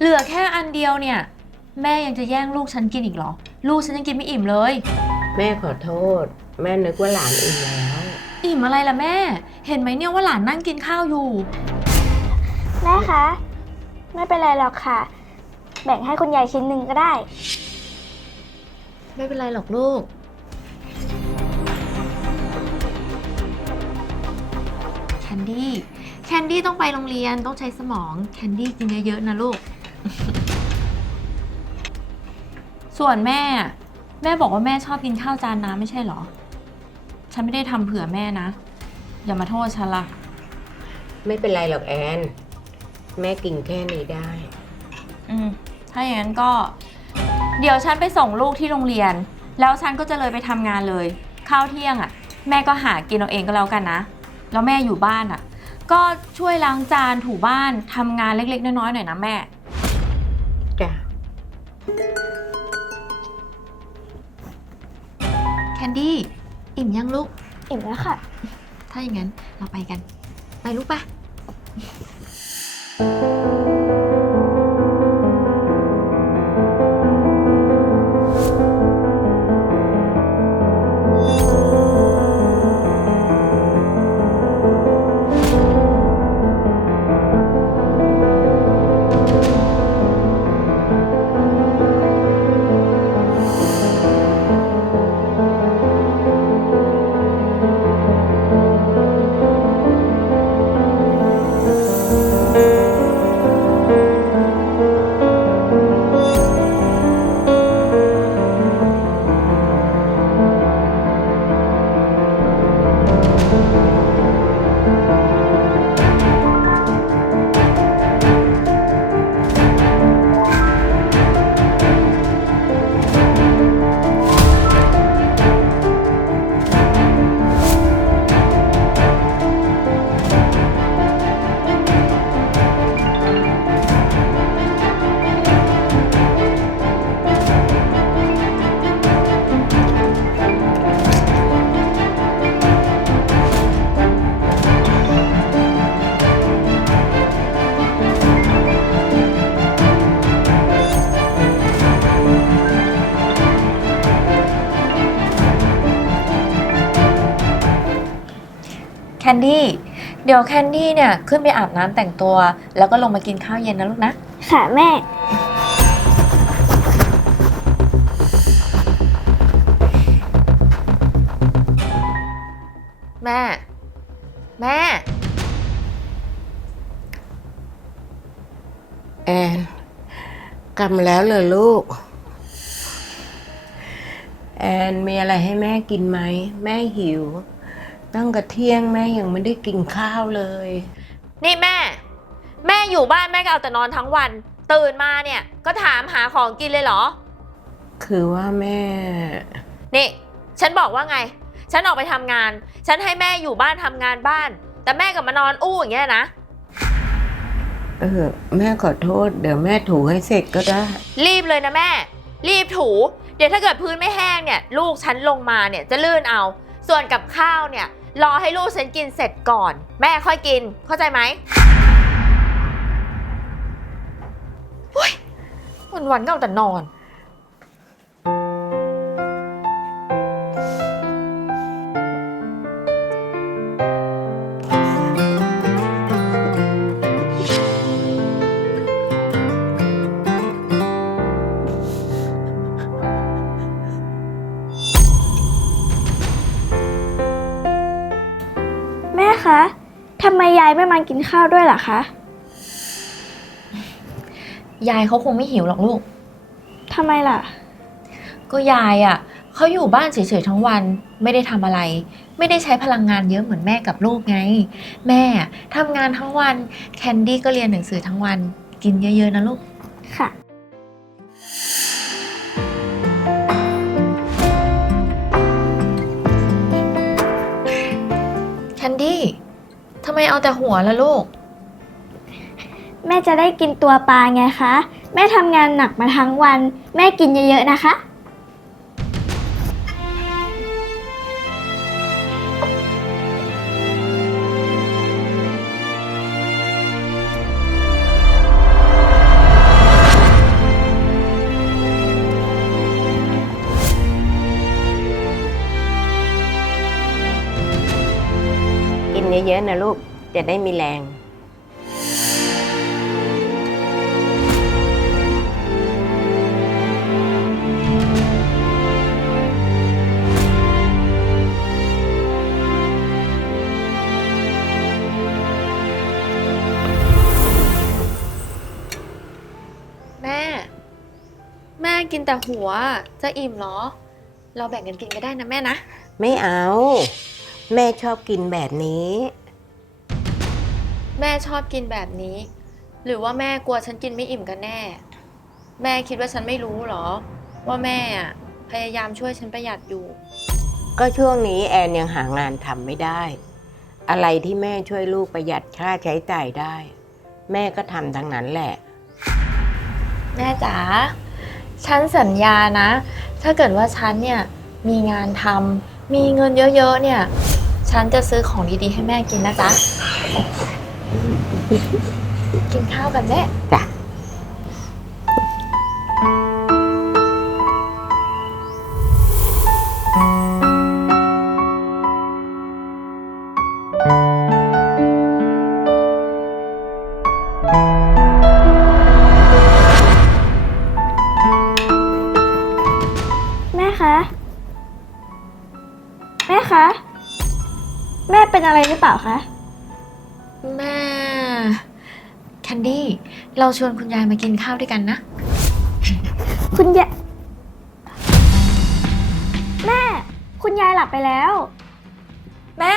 เหลือแค่อันเดียวเนี่ย แม่ยังจะแย่งลูกฉันกินอีกเหรอ ลูกฉันยังกินไม่อิ่มเลย แม่ขอโทษ แม่นึกว่าหลานอิ่มแล้ว อิ่มอะไรล่ะแม่ เห็นไหมเนี่ยว่าหลานนั่งกินข้าวอยู่ แม่คะ ไม่เป็นไรหรอกค่ะ แบ่งให้คุณยายชิ้นหนึ่งก็ได้ ไม่เป็นไรหรอกลูก แคนดี้ แคนดี้ต้องไปโรงเรียนต้องใช้สมอง แคนดี้กินเยอะๆนะลูก ส่วนแม่ แม่บอกว่าแม่ชอบกินข้าวจานน้ำไม่ใช่เหรอ ฉันไม่ได้ทำเผื่อแม่นะ อย่ามาโทษฉันละไม่เป็นไรหรอกแอน แม่กินแค่นี้ได้ อืม ถ้าอย่างนั้นก็ เดี๋ยวฉันไปส่งลูกที่โรงเรียน แล้วฉันก็จะเลยไปทำงานเลย ข้าวเที่ยงอะ่ะ แม่ก็หากินเอาเองก็แล้วกันนะ แล้วแม่อยู่บ้านอะ่ะ ก็ช่วยล้างจานถูบ้านทำงานเล็กๆน้อยๆหน่อยนะแม่ จ้ะแคนดี้อิ่มยังลูก อิ่มแล้วค่ะ ถ้าอย่างนั้นเราไปกัน ไปลูกปะแคนดี้เดี๋ยวแคนดี้เนี่ยขึ้นไปอาบน้ำแต่งตัว แล้วก็ลงมากินข้าวเย็นนะลูกนะ ค่ะแม่ แม่ แม่ แอนกลับมาแล้วเลยลูก แอนมีอะไรให้แม่กินไหม แม่หิว ตั้งกระเที่ยงแม่ยังไม่ได้กินข้าวเลย นี่แม่ แม่อยู่บ้านแม่ก็เอาแต่นอนทั้งวัน ตื่นมาเนี่ยก็ถามหาของกินเลยเหรอ คือว่าแม่ นี่ ฉันบอกว่าไง ฉันออกไปทำงาน ฉันให้แม่อยู่บ้านทำงานบ้าน แต่แม่กลับมานอนอู้อย่างเงี้ยนะ เออ แม่ขอโทษ เดี๋ยวแม่ถูให้เสร็จก็ได้ รีบเลยนะแม่ รีบถู เดี๋ยวถ้าเกิดพื้นไม่แห้งเนี่ย ลูกฉันลงมาเนี่ยจะลื่นเอา ส่วนกับข้าวเนี่ย รอให้ลูกฉันกินเสร็จก่อน แม่ค่อยกิน เข้าใจไหมวันวันๆก็เอาแต่นอน กินข้าวด้วยล่ะคะ ยายเขาคงไม่หิวหรอกลูก ทำไมล่ะ ก็ยายอะเขาอยู่บ้านเฉยๆทั้งวันไม่ได้ทำอะไร ไม่ได้ใช้พลังงานเยอะเหมือนแม่กับลูกไง แม่ทำงานทั้งวันแคนดี้ก็เรียนหนังสือทั้งวัน กินเยอะๆนะลูก ค่ะำไมเอาแต่หัวละลูก แม่จะได้กินตัวปลาไงคะ แม่ทำงานหนักมาทั้งวัน แม่กินเยอะๆนะคะ เยอะๆนะลูก จะได้มีแรง แม่ แม่กินแต่หัว จะอิ่มเหรอ เราแบ่งกันกินก็ได้นะแม่นะ ไม่เอา แม่ชอบกินแบบนี้ แม่ชอบกินแบบนี้ หรือว่าแม่กลัวฉันกินไม่อิ่มกันแน่ แม่คิดว่าฉันไม่รู้เหรอ ว่าแม่อะพยายามช่วยฉันประหยัดอยู่ ก็ช่วงนี้แอนยังหางานทำไม่ได้ อะไรที่แม่ช่วยลูกประหยัดค่าใช้จ่ายได้ แม่ก็ทำทั้งนั้นแหละ แม่จ๋า ฉันสัญญานะ ถ้าเกิดว่าฉันเนี่ยมีงานทำ มีเงินเยอะๆเนี่ย ฉันจะซื้อของดีๆให้แม่กินนะจ๊ะ กินข้าวกันแม่จ้ะแม่คะ แม่คะ แม่เป็นอะไรหรือเปล่าคะ แม่แคนดี้ เราชวนคุณยายมากินข้าวด้วยกันนะ คุณยายแม่ คุณยายหลับไปแล้ว แม่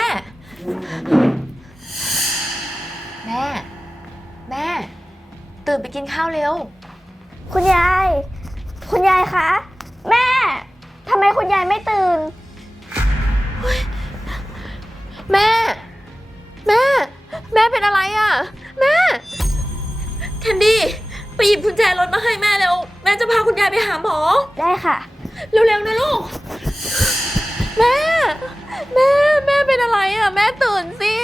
แม่ แม่ ตื่นไปกินข้าวเร็ว คุณยาย คุณยายคะ แม่ ทำไมคุณยายไม่ตื่น แม่ แม่ แม่เป็นอะไรอะ แม่ แคนดี้ไปหยิบกุญแจรถมาให้แม่เร็ว แม่จะพาคุณยายไปหาหมอ ได้ค่ะ เร็วๆนะลูก แม่ แม่ แม่เป็นอะไรอะ แม่ตื่นสิ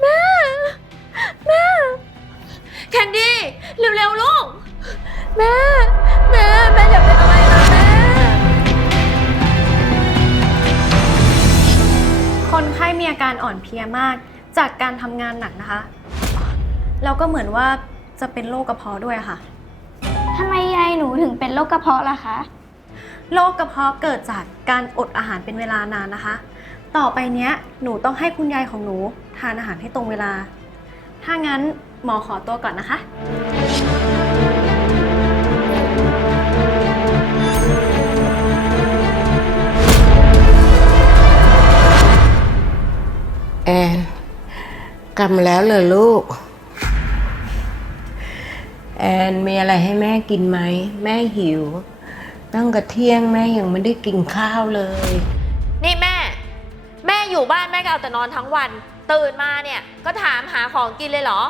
แม่ แม่ แคนดี้ เร็วๆลูก แม่ แม่ แม่อย่าเป็นอะไรนะแม่ คนไข้มีอาการอ่อนเพลียมากจากการทำงานหนักนะคะ แล้วก็เหมือนว่า จะเป็นโรคกระเพาะด้วยค่ะ ทำไมยายหนูถึงเป็นโรคกระเพาะล่ะคะ โรคกระเพาะเกิดจากการอดอาหารเป็นเวลานานนะคะ ต่อไปเนี้ยหนูต้องให้คุณยายของหนูทานอาหารให้ตรงเวลา ถ้างั้นหมอขอตัวก่อนนะคะ แอนกลับมาแล้วเหรอลูก แอนมีอะไรให้แม่กินไหม แม่หิว ตั้งกระเที่ยงแม่ยังไม่ได้กินข้าวเลย นี่แม่ แม่อยู่บ้านแม่ก็เอาแต่นอนทั้งวัน ตื่นมาเนี่ยก็ถามหาของกินเลยเหรอ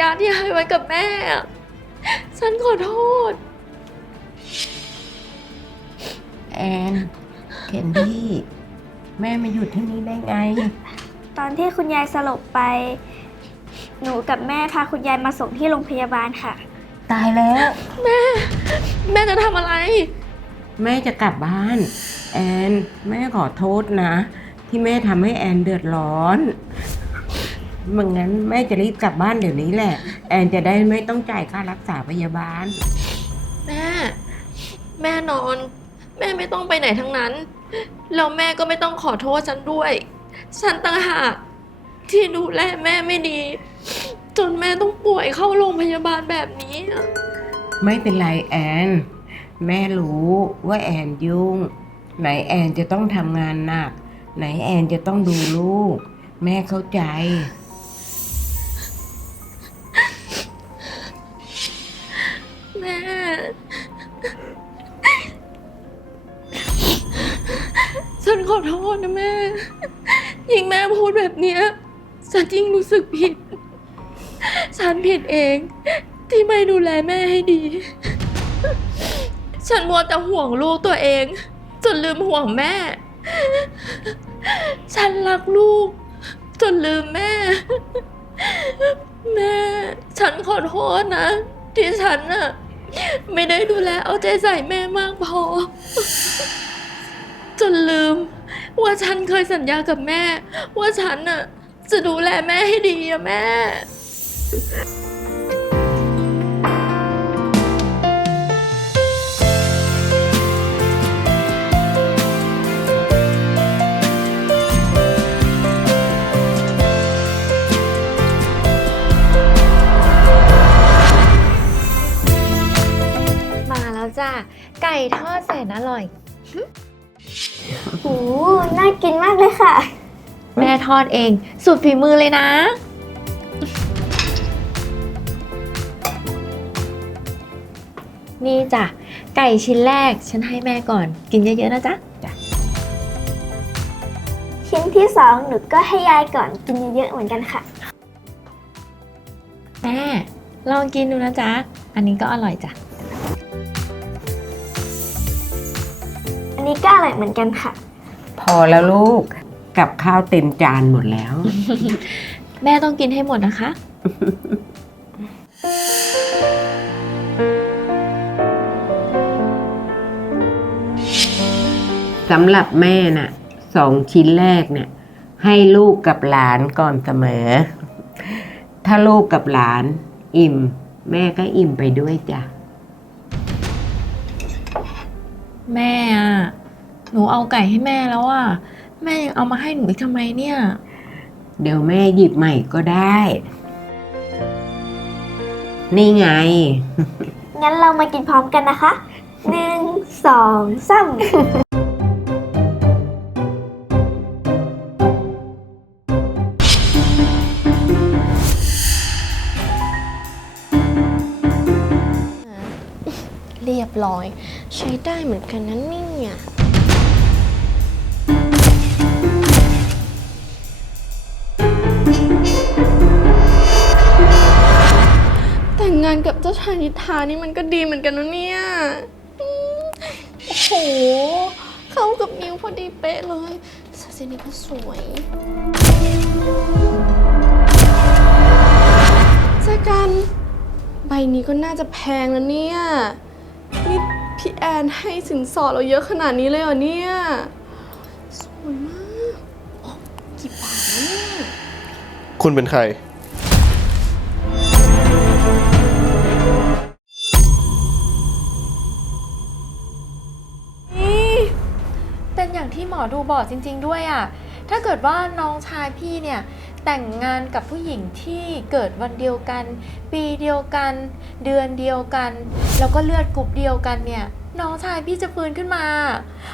ญญาที่ให้ไว้กับแม่อะฉันขอโทษ แอนเคนดี้แม่มาอยู่ที่นี่ได้ไง ตอนที่คุณยายสลบไป หนูกับแม่พาคุณยายมาส่งที่โรงพยาบาลค่ะ ตายแล้ว แม่จะทำอะไร แม่จะกลับบ้าน แอน แม่ขอโทษนะ ที่แม่ทำให้แอนเดือดร้อนไมันงั้นแม่จะรีบกลับบ้านเดี๋ยวนี้แหละ แอนจะได้ไม่ต้องจ่ายค่ารักษาพยาบาล แม่ แม่นอน แม่ไม่ต้องไปไหนทั้งนั้น แล้วแม่ก็ไม่ต้องขอโทษฉันด้วย ฉันต่างหากที่ดูแลแม่ไม่ดี จนแม่ต้องป่วยเข้าโรงพยาบาลแบบนี้อะไม่เป็นไรแอน แม่รู้ว่าแอนยุ่ง ไหนแอนจะต้องทำงานหนัก ไหนแอนจะต้องดูลูก แม่เข้าใจ ดแบบเนี้ยฉันยิ่งรู้สึกผิด ฉันผิดเองที่ไม่ดูแลแม่ให้ดี ฉันมัวแต่ห่วงลูกตัวเอง จนลืมห่วงแม่ ฉันรักลูก จนลืมแม่ แม่ ฉันขอโทษนะ ที่ฉันน่ะไม่ได้ดูแลเอาใจใส่แม่มากพอ จนลืม ว่าฉันเคยสัญญากับแม่ ว่าฉันน่ะจะดูแลแม่ให้ดีอะแม่ มาแล้วจ้ะ ไก่ทอดแสนอร่อย โอ้น่ากินมากเลยค่ะ แม่ทอดเองสูตรฝีมือเลยนะ นี่จ้ะ ไก่ชิ้นแรกฉันให้แม่ก่อน กินเยอะๆนะจ๊ะ ชิ้นที่สองหนูก็ให้ยายก่อนกินเยอะๆเหมือนกันค่ะ แม่ ลองกินดูนะจ๊ะ อันนี้ก็อร่อยจ้ะ นนี้ก็อร่อยเหมือนกันค่ะ พอแล้วลูกกับข้าวเต็มจานหมดแล้ว แม่ต้องกินให้หมดนะคะ สำหรับแม่น่ะสองชิ้นแรกเนี่ย ให้ลูกกับหลานก่อนเสมอ ถ้าลูกกับหลานอิ่ม แม่ก็อิ่มไปด้วยจ้ะ แม่อะ หนูเอาไก่ให้แม่แล้วอะแม่ยังเอามาให้หนูอีกทำไมเนี่ย เดี๋ยวแม่หยิบใหม่ก็ได้ นี่ไง งั้นเรามากินพร้อมกันนะคะหนึ่งสองสามเรียบร้อย ใช้ได้เหมือนกันนะเนี่ยานกับเจ้าชายนิทานี่มันก็ดีเหมือนกันนะเนี่ยอืมโอ้โห เข้ากับมิวพอดีเป๊ะเลยซาซินี่ก็สวยเจอกัน ใบนี้ก็น่าจะแพงนะเนี่ย นี่พี่แอนให้สินสอดเราเยอะขนาดนี้เลยเหรอเนี่ย สวยมากโอ้กี่บาทเนี่ย คุณเป็นใคร อย่างที่หมอดูบอกจริง ๆ ด้วยอะ่ะ ถ้าเกิดว่าน้องชายพี่เนี่ยแต่งงานกับผู้หญิงที่เกิดวันเดียวกัน ปีเดียวกัน เดือนเดียวกัน แล้วก็เลือดกรุ๊ปเดียวกันเนี่ย น้องชายพี่จะฟื้นขึ้นมา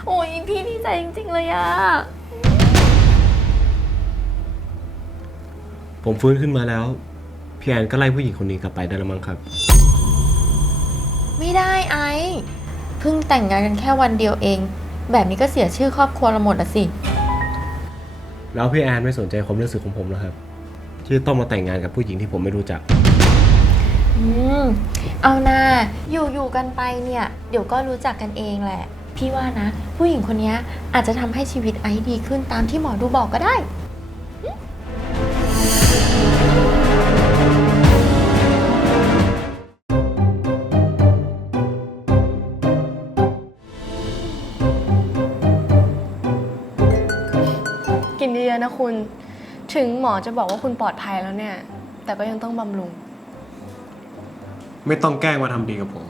โอ้ยพี่ดีใจจริง ๆ เลยอะ่ะผมฟื้นขึ้นมาแล้ว พี่แอนก็ไล่ผู้หญิงคนนี้กลับไปได้แล้วมั้งครับ ไม่ได้ไอซ์เพิ่งแต่งงานกันแค่วันเดียวเอง แบบนี้ก็เสียชื่อครอบครัวเราหมดอะสิ แล้วพี่แอนไม่สนใจความรู้สึกของผมแล้วครับ ที่ต้องมาแต่งงานกับผู้หญิงที่ผมไม่รู้จัก อืม เอานาอยู่อยู่กันไปเนี่ย เดี๋ยวก็รู้จักกันเองแหละ พี่ว่านะ ผู้หญิงคนนี้อาจจะทำให้ชีวิตไอซ์ดีขึ้นตามที่หมอดูบอกก็ได้ กินเยอะๆนะคุณ ถึงหมอจะบอกว่าคุณปลอดภัยแล้วเนี่ย แต่ก็ยังต้องบำรุง ไม่ต้องแกล้งมาทำดีกับผม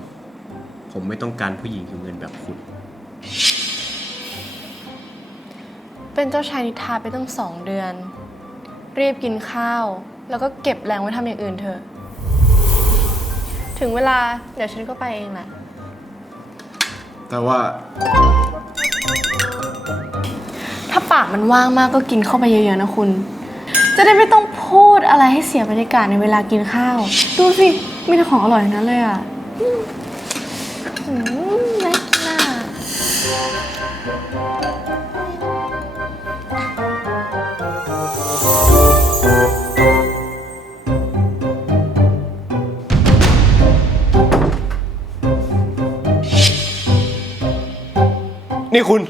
ผมไม่ต้องการผู้หญิงอยู่เงินแบบคุณ เป็นเจ้าชายนิทราไปตั้งสองเดือน รีบกินข้าว แล้วก็เก็บแรงไว้ทำอย่างอื่นเถอะ ถึงเวลาเดี๋ยวฉันก็ไปเองแหละ แต่ว่าถ้ากมันว่างมากก็กินเข้าไปเยอะๆนะคุณ จะได้ไม่ต้องพูดอะไรให้เสียบรรยากาศในเวลากินข้าว ดูสิมีแต่ของอร่อยนั้นเลยอะน่าอะนี่คุณ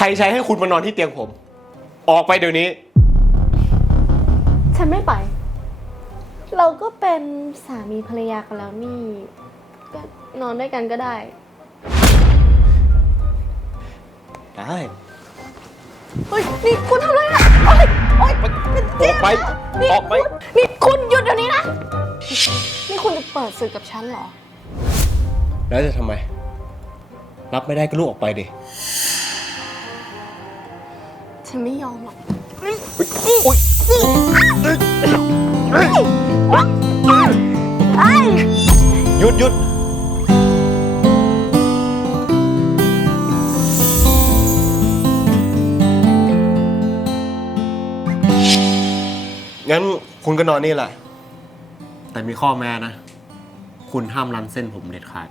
ใครใช้ให้คุณมานอนที่เตียงผม ออกไปเดี๋ยวนี้ ฉันไม่ไป เราก็เป็นสามีภรรยากันแล้วนี่ ก็นอนด้วยกันก็ได้ ได้ เฮ้ย นี่คุณทำอะไรอะโอ๊ยโอ๊ยออกไปออกไปนี่คุณหยุดเดี๋ยวนี้นะ นี่คุณจะเปิดศึกกับฉันเหรอ แล้วจะทำไม รับไม่ได้ก็ลุกออกไปดิ ฉันไม่ยอมหรอกหยุดหยุดงั้นคุณก็นอนนี่แหละ แต่มีข้อแม้นะ คุณห้ามรันเส้นผมเด็ดขาด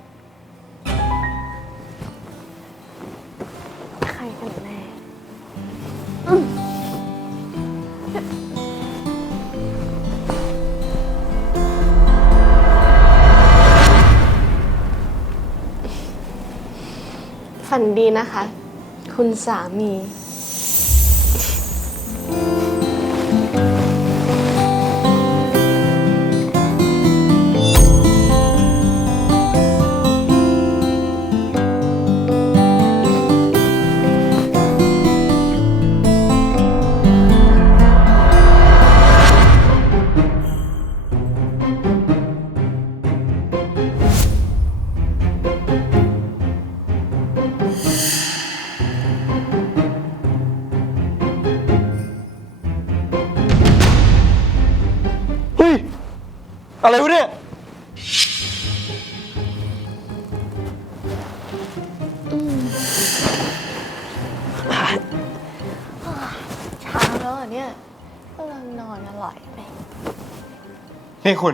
ดีนะคะ คุณสามี อะไรวะเนี่ย เช้าแล้วเหรอเนี่ยกำลังนอนอร่อยเลยนี่คุณ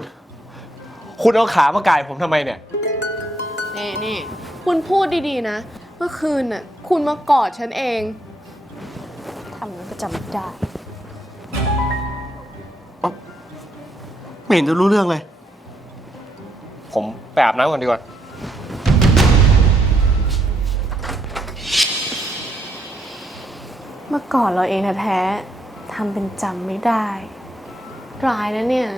คุณเอาขามาก่ายผมทำไมเนี่ย นี่นี่คุณพูดดีๆนะ เมื่อคืนน่ะคุณมากอดฉันเอง ทำแล้วก็จำไม่ได้ ไม่เห็นจะรู้เรื่องเลย ผมไปอาบน้ำก่อนดีกว่า เมื่อก่อนเราเองแท้ๆทำเป็นจำไม่ได้ ร้ายนะเนี่ย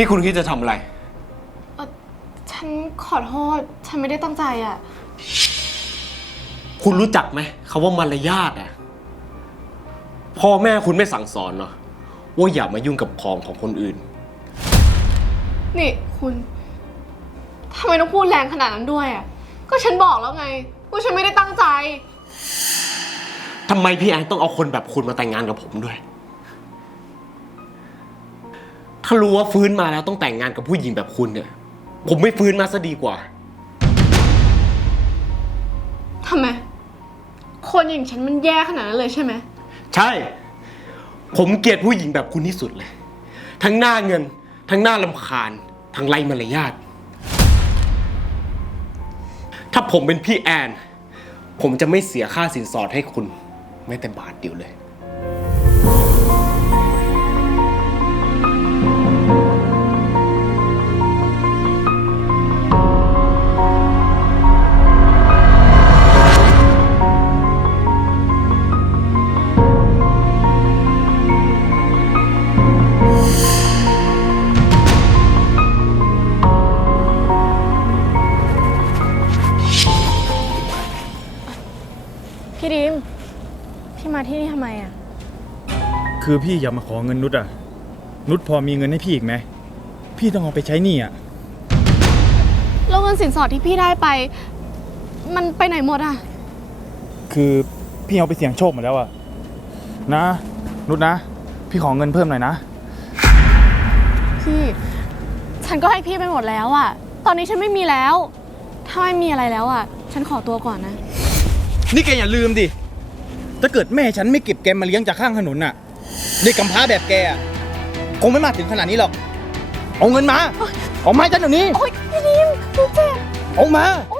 นี่คุณคิดจะทำอะไรฉันขอโทษ ฉันไม่ได้ตั้งใจอะ คุณรู้จักไหมคำว่ามารยาทอะพ่อแม่คุณไม่สั่งสอนเหรอว่าอย่ามายุ่งกับของของคนอื่น นี่คุณทำไมต้องพูดแรงขนาดนั้นด้วยอะ ก็ฉันบอกแล้วไงว่าฉันไม่ได้ตั้งใจ ทำไมพี่แอนต้องเอาคนแบบคุณมาแต่งงานกับผมด้วย ถ้ารู้ว่าฟื้นมาแล้วต้องแต่งงานกับผู้หญิงแบบคุณเนี่ย ผมไม่ฟื้นมาซะดีกว่า ทำไม คนอย่างฉันมันแย่ขนาดนั้นเลยใช่ไหม ใช่ ผมเกลียดผู้หญิงแบบคุณที่สุดเลย ทั้งหน้าเงิน ทั้งหน้าลำคาญ ทั้งไรมารยาท ถ้าผมเป็นพี่แอน ผมจะไม่เสียค่าสินสอดให้คุณแม้แต่บาทเดียวเลย ที่นี่ทำไมอะ คือพี่อยากมาขอเงินนุชอะนุชพอมีเงินให้พี่อีกไหม พี่ต้องเอาไปใช้หนี้อะแล้วเงินสินสอดที่พี่ได้ไป มันไปไหนหมดอะ คือพี่เอาไปเสี่ยงโชคหมาแล้วอะนะ นุชนะ พี่ขอเงินเพิ่มหน่อยนะ พี่ ฉันก็ให้พี่ไปหมดแล้วอะ ตอนนี้ฉันไม่มีแล้ว ถ้าไม่มีอะไรแล้วอะ ฉันขอตัวก่อนนะ นี่แกอย่าลืมดิ ถ้าเกิดแม่ฉันไม่เก็บแกมาเลี้ยงจากข้างถนนน่ะเด็กกำพร้าแบบแกอะคงไม่มาถึงขนาดนี้หรอก เอาเงินมา เอามาให้ฉันเดี๋ยวนี้ โอ๊ยพี่ดิมดูเจ็บเอามา โอ๊ย